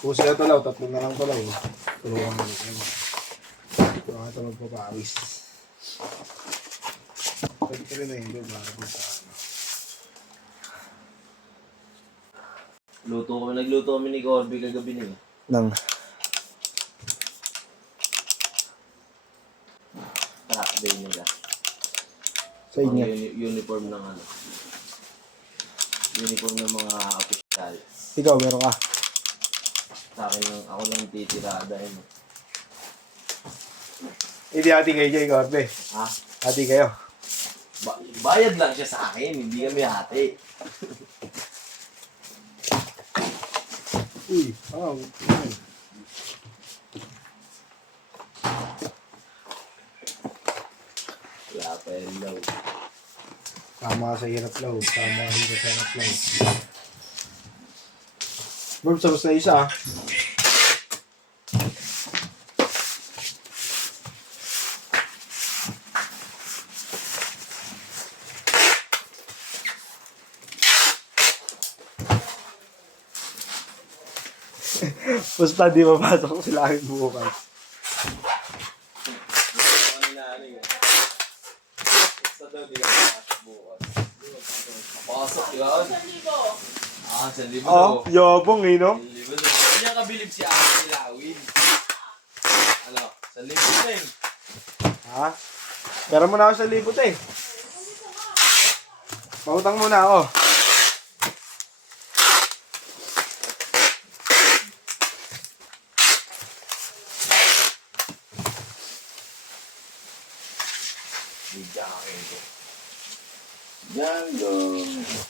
Kung sila talaw, 3 na lang talaw. Tulungan mo kayo. Tulungan ito magpapawis. Pwede ka rin na yun, para sa ano. Nagluto kami ni Corby kagabi nila. Nang Track day nila. sa inyo. Uniform ng ano. Uniform ng mga opisyal. Ikaw, meron ka. Sa akin lang, ako lang titirada yun. Hindi hati kayo dyan, Corbe. Ha? Hati kayo. Bayad lang siya sa akin, hindi kami hati. Uy, Wala pa yun daw. Tama sa hirap law. Tama rin sa hirap law. Bob, sabos na isa. Basta di mapasok sila aking bukas. Basta daw di ka papasok bukas. Papasok yun. 1,000. Oh, yabong eh, no? 1,000 daw. Hindi niya kabilib si Ate Lawin. Ano? 1,000 na eh. Ha? Pera mo na ako sa libot eh. Pautang muna ako. Django.